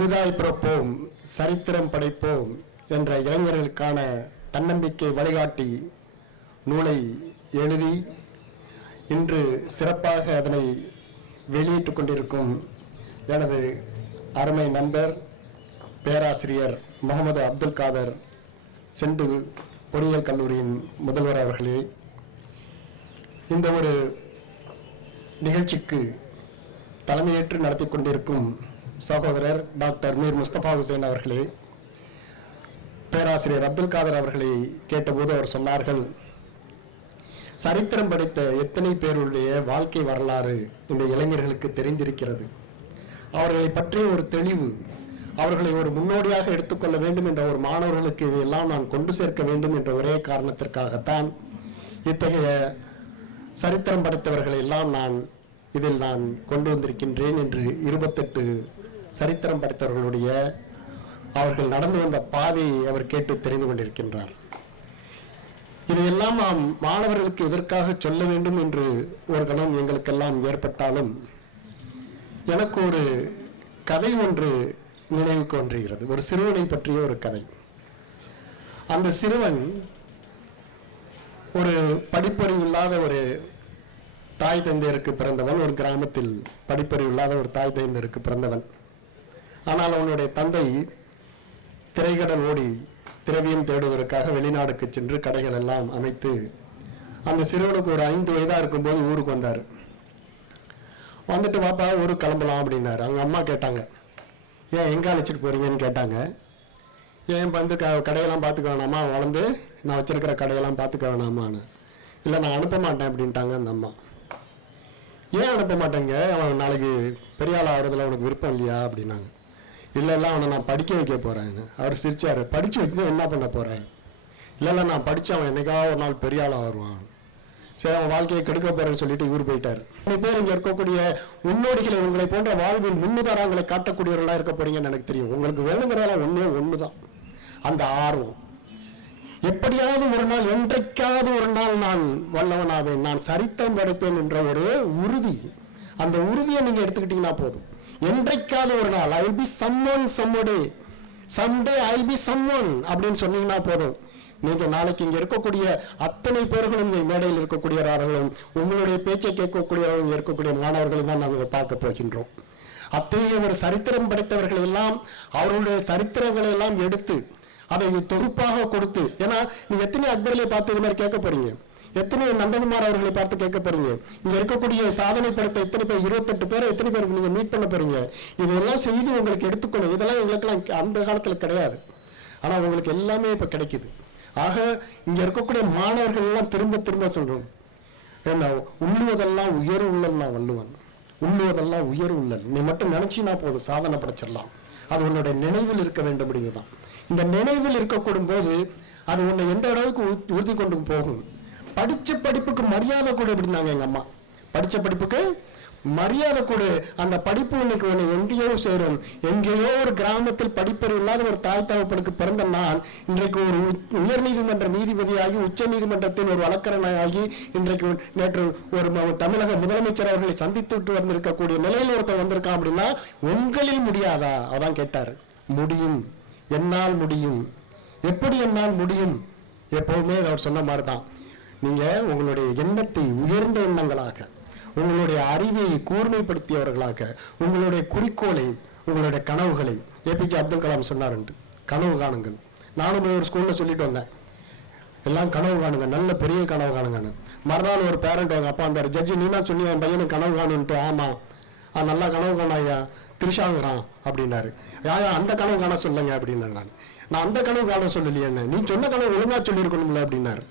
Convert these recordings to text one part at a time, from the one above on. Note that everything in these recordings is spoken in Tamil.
புதிதாய் பிறப்போம் சரித்திரம் படைப்போம் என்ற இளைஞர்களுக்கான தன்னம்பிக்கை வழிகாட்டி நூலை எழுதி இன்று சிறப்பாக அதனை வெளியிட்டு கொண்டிருக்கும் எனது அருமை நண்பர் பேராசிரியர் முகமது அப்துல் காதர் செண்டு பொறியியல் கல்லூரியின் முதல்வர் அவர்களே இந்த ஒரு நிகழ்ச்சிக்கு தலைமையேற்று நடத்தி கொண்டிருக்கும் சகோதரர் டாக்டர் மீர் முஸ்தபா ஹுசைன் அவர்களே பேராசிரியர் அப்துல் காதர் அவர்களை கேட்டபோது அவர் சொன்னார்கள் சரித்திரம் படைத்த எத்தனை பேருடைய வாழ்க்கை வரலாறு இந்த இளைஞர்களுக்கு தெரிந்திருக்கிறது. அவர்களை பற்றிய ஒரு தெளிவு அவர்களை ஒரு முன்னோடியாக எடுத்துக்கொள்ள வேண்டும் என்ற ஒரு மாணவர்களுக்கு இதையெல்லாம் நான் கொண்டு சேர்க்க வேண்டும் என்ற ஒரே காரணத்திற்காகத்தான் இத்தகைய சரித்திரம் படைத்தவர்களை எல்லாம் நான் இதில் நான் கொண்டு வந்திருக்கின்றேன் என்று இருபத்தெட்டு சரித்திரம் படைத்தவர்களுடைய அவர்கள் நடந்து வந்த பாதையை அவர் கேட்டு தெரிந்து கொண்டிருக்கின்றார். இதையெல்லாம் நாம் மாணவர்களுக்கு எதற்காக சொல்ல வேண்டும் என்று ஒரு கணம் எங்களுக்கெல்லாம் ஏற்பட்டாலும் எனக்கு ஒரு கதை ஒன்று நினைவுக்கு ஒன்றுகிறது ஒரு சிறுவனை பற்றிய ஒரு கதை. அந்த சிறுவன் ஒரு படிப்பறிவு இல்லாத ஒரு தாய் தந்தையருக்கு பிறந்தவன் ஒரு கிராமத்தில் படிப்பறிவு இல்லாத ஒரு தாய் தந்தையருக்கு பிறந்தவன். ஆனால் அவனுடைய தந்தை திரைக்கடல் ஓடி திரவியம் தேடுவதற்காக வெளிநாடுக்கு சென்று கடைகள் எல்லாம் அமைத்து அந்த சிறுவனுக்கு ஒரு ஐந்து வயதாக இருக்கும்போது ஊருக்கு வந்தார். வந்துட்டு வாப்பா ஊருக்கு கிளம்பலாம் அப்படின்னாரு. அவங்க அம்மா கேட்டாங்க. ஏன் எங்கே அழைச்சிட்டு போறீங்கன்னு கேட்டாங்க. ஏன் வந்து க கடையெல்லாம் பார்த்துக்க வேணாமா? வளர்ந்து நான் வச்சிருக்கிற கடையெல்லாம் பார்த்துக்க வேணாமான்னு. இல்லை நான் அனுப்ப மாட்டேன் அப்படின்ட்டாங்க அந்த அம்மா. ஏன் அனுப்ப மாட்டேங்க? அவன் நாளைக்கு பெரிய ஆள் ஆகிறதுல உனக்கு விருப்பம் இல்லையா? அப்படின்னாங்க. இல்லை இல்லை அவனை நான் படிக்க வைக்க போகிறேன்னு அவர் சிரித்தார் படித்து வச்சு என்ன பண்ண போகிறேன் இல்லை இல்லை நான் படித்து அவன் என்னைக்காவது ஒரு நாள் பெரிய ஆளாக வருவான். சரி அவன் வாழ்க்கையை கெடுக்க போறேன்னு சொல்லிட்டு இவர் போயிட்டார். நிறைய பேர் இங்க இருக்கக்கூடிய முன்னோடிகளை உங்களை போன்ற வாழ்வில் முன்னுதாரங்களை காட்டக்கூடியவர்களா இருக்க போறீங்கன்னு எனக்கு தெரியும். உங்களுக்கு வேணுங்கிறதெல்லாம் ஒண்ணே ஒண்ணுதான். அந்த ஆர்வம். எப்படியாவது ஒரு நாள் என்றைக்காவது ஒரு நாள் நான் வல்லவனாவேன். நான் சரித்தம் படைப்பேன் என்ற ஒரு உறுதி. அந்த உறுதியை நீங்க எடுத்துக்கிட்டீங்கன்னா போதும். என்றைக்காவது ஒரு நாள் I be someone someday someday I be someone அப்படின்னு சொன்னீங்கன்னா போதும். நீங்கள் நாளைக்கு இங்கே இருக்கக்கூடிய அத்தனை பேர்களும் இந்த மேடையில் இருக்கக்கூடியவர்களும் உங்களுடைய பேச்சை கேட்கக்கூடியவர்களும் இருக்கக்கூடிய மாணவர்களும் தான் நாங்கள் பார்க்க போகின்றோம். அத்தகைய ஒரு சரித்திரம் படைத்தவர்கள் எல்லாம் அவர்களுடைய சரித்திரங்களை எல்லாம் எடுத்து அதை தொகுப்பாக கொடுத்து ஏன்னா நீங்கள் எத்தனை அக்பர்களை பார்த்து இது மாதிரி கேட்க போறீங்க? எத்தனை நந்தகுமார் அவர்களை பார்த்து கேட்க போறீங்க இங்க இருக்கக்கூடிய சாதனை படைத்த எத்தனை பேர் இருபத்தெட்டு பேரை எத்தனை பேருக்கு நீங்க மீட் பண்ண போறீங்க? இதெல்லாம் செய்து உங்களுக்கு எடுத்துக்கணும். இதெல்லாம் எங்களுக்கெல்லாம் அந்த காலத்துல கிடையாது. ஆனா உங்களுக்கு எல்லாமே இப்ப கிடைக்குது. ஆக இங்க இருக்கக்கூடிய மாணவர்கள் எல்லாம் திரும்ப திரும்ப சொல்றோம். என்ன உள்ளுவதெல்லாம் உயர் உள்ளல் நான் வள்ளுவன். உள்ளுவதெல்லாம் உயர் உள்ளல். நீ மட்டும் நினைச்சினா போதும் சாதனை படைச்சிடலாம். அது உன்னுடைய நினைவில் இருக்க வேண்டும் அப்படிங்கிறதான் இந்த நினைவில் இருக்கக்கூடும் போது அது உன்னை எந்த அளவுக்கு உ- உறுதி கொண்டு போகும்? படிச்ச படிப்புக்கு மரியாதை கொடு அப்படின்னாங்க எங்க அம்மா. படிச்ச படிப்புக்கு மரியாதை கொடு. அந்த படிப்பு இன்னைக்கு உன்னை எங்கேயோ சேரும். எங்கேயோ ஒரு கிராமத்தில் படிப்பறிவு இல்லாத ஒரு தாய் தகப்பனுக்கு பிறந்த நான் இன்றைக்கு ஒரு உ- உயர்நீதிமன்ற நீதிபதியாகி உச்ச நீதிமன்றத்தில் ஒரு வழக்கறிஞராகி இன்றைக்கு நேற்று ஒரு தமிழக முதலமைச்சர் அவர்களை சந்தித்து விட்டு வந்திருக்கக்கூடிய நிலையில் ஒருத்தர் வந்திருக்கான் அப்படின்னா உங்களில் முடியாதா? அதான் கேட்டார். முடியும். என்னால் முடியும். எப்படி என்னால் முடியும்? எப்பவுமே அவர் சொன்ன மாதிரி தான் நீங்கள் உங்களுடைய எண்ணத்தை உயர்ந்த எண்ணங்களாக உங்களுடைய அறிவை கூர்மைப்படுத்தியவர்களாக உங்களுடைய குறிக்கோளை உங்களுடைய கனவுகளை ஏபிஜே அப்துல் கலாம் சொன்னார் கனவு காணுங்கள். நானும் ஒரு ஸ்கூலில் சொல்லிட்டு வந்தேன். எல்லாம் கனவு காணுங்க நல்ல பெரிய கனவு காணுங்கன்னு. மறுநாள் ஒரு பேரண்ட் அவங்க அப்பா அந்த ஜட்ஜி நீ தான் சொன்னி என் பையனுக்கு கனவு காணுன்ட்டு ஆமாம் ஆ நல்லா கனவு காணாயா திரிஷாங்கிறான் அப்படின்னாரு. யாயா அந்த கனவு காண சொல்லுங்க அப்படின்னாரு நான். நான் அந்த கனவு காண சொல்லலையே என்ன? நீ சொன்ன கனவு ஒழுங்காக சொல்லியிருக்கணும்ல அப்படின்னாரு.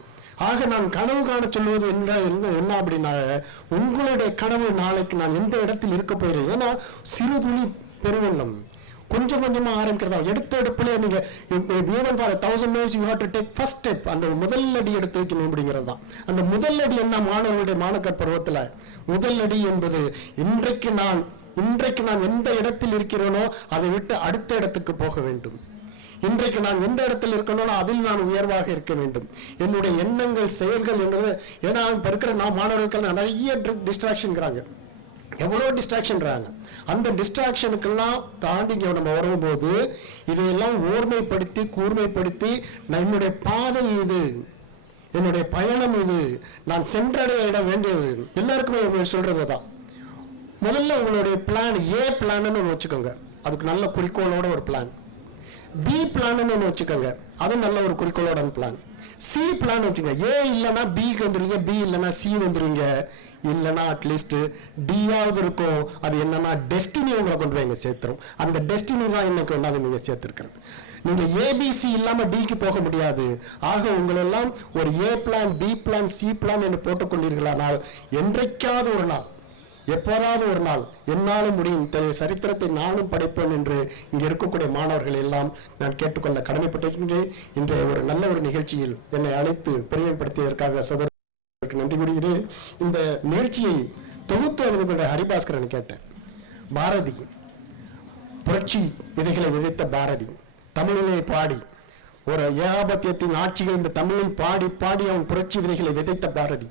ஆக நான் கனவு காண சொல்லுவது என்ன என்ன என்ன அப்படின்னா உங்களுடைய கனவு நாளைக்கு நான் எந்த இடத்தில் இருக்க போயிருக்கேன் ஏன்னா சிறு துணி பெருவெள்ளம். கொஞ்சம் கொஞ்சமா ஆரம்பிக்கிறதா? எடுத்த எடுப்புல நீங்க even for a thousand years you have to take அந்த முதல் அடி எடுத்து வைக்கணும் அப்படிங்கிறது. தான் அந்த முதல் அடி என்ன மாணவர்களுடைய மாணக்கர் பருவத்தில்? முதல் அடி என்பது இன்றைக்கு நான் இன்றைக்கு நான் எந்த இடத்தில் இருக்கிறேனோ அதை விட்டு அடுத்த இடத்துக்கு போக வேண்டும். இன்றைக்கு நான் எந்த இடத்தில் இருக்கணும்னோ அதில் நான் உயர்வாக இருக்க வேண்டும். என்னுடைய எண்ணங்கள் செயல்கள் என்பது ஏன்னா இப்போ இருக்கிற நான் மாணவர்கள் நிறைய டிஸ்ட்ராக்ஷன்கிறாங்க எவ்வளோ டிஸ்ட்ராக்ஷன்றாங்க அந்த டிஸ்ட்ராக்ஷனுக்கெல்லாம் தாண்டி இங்கே நம்ம வரும்போது இதையெல்லாம் ஓர்மைப்படுத்தி கூர்மைப்படுத்தி நம்முடைய என்னுடைய பாதை இது என்னுடைய பயணம் இது நான் சென்றடைய இடம் வேண்டியது. எல்லாருக்குமே சொல்கிறது சொல்றது தான் முதல்ல உங்களுடைய பிளான் ஏ பிளான்னு ஒன்று வச்சுக்கோங்க. அதுக்கு நல்ல குறிக்கோளோட ஒரு பிளான் பி பிளான்னு ஒன்று வச்சுக்கோங்க. அது நல்ல ஒரு குறிக்கோளோட பிளான் சி பிளான் வச்சுக்கோங்க ஏ இல்லைன்னா பிக்கு வந்துடுவீங்க பி இல்லைன்னா சி வந்துடுவீங்க இல்லைன்னா அட்லீஸ்ட் டியாவது இருக்கும். அது என்னன்னா டெஸ்டினி உங்களை கொண்டு போய் இங்கே சேர்த்துரும். அந்த டெஸ்டினி தான் இன்னைக்கு ஒன்றாவது நீங்கள் சேர்த்துருக்கிறது. நீங்கள் ஏபிசி இல்லாமல் டிக்கு போக முடியாது. ஆக உங்களெல்லாம் ஒரு A plan B plan C plan என்று போட்டுக்கொண்டீர்களானால் என்றைக்காவது ஒரு நாள் எப்போதாவது ஒரு நாள் என்னாலும் முடியும். இத்தகைய சரித்திரத்தை நானும் படைப்பேன் என்று இங்கே இருக்கக்கூடிய மாணவர்கள் எல்லாம் நான் கேட்டுக்கொள்ள கடமைப்பட்டிருக்கின்றேன். இன்றைய ஒரு நல்ல ஒரு நிகழ்ச்சியில் என்னை அழைத்து பெருமைப்படுத்தியதற்காக சகோதரருக்கு நன்றி கூறுகிறேன். இந்த நிகழ்ச்சியை தொகுத்து எழுதி கொண்ட ஹரிபாஸ்கரன் கேட்டேன். பாரதி புரட்சி விதைகளை விதைத்த பாரதி தமிழிலே பாடி ஒரு ஏகாபத்தியத்தின் ஆட்சிகள் இந்த தமிழில் பாடி பாடி அவன் புரட்சி விதைகளை விதைத்த பாரதி.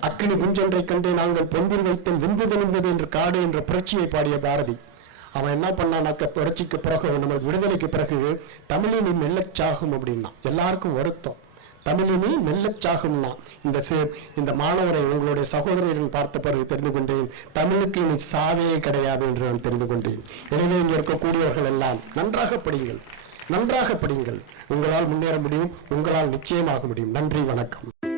அக்கினி குஞ்சொன்றை கண்டு நாங்கள் பொந்தில் வைத்தேன் விந்து தெளிந்தது என்று காடு என்ற புரட்சியை பாடிய பாரதி. அவன் என்ன பண்ணானாக்க புரட்சிக்கு பிறகு நம்ம விடுதலைக்கு பிறகு தமிழினி மெல்லச் சாகும் அப்படின்னா எல்லாருக்கும் வருத்தம். தமிழினி மெல்லச்சாகும்னா இந்த சே- இந்த மாணவரை உங்களுடைய சகோதரரின் பார்த்த பிறகு தெரிந்து கொண்டேன். தமிழுக்கு இனி சாவே கிடையாது என்று நான் தெரிந்து கொண்டேன். எனவே இங்கே இருக்கக்கூடியவர்கள் எல்லாம் நன்றாக படிங்கள் நன்றாக படிங்கள் உங்களால் முன்னேற முடியும். உங்களால் நிச்சயமாக முடியும். நன்றி வணக்கம்.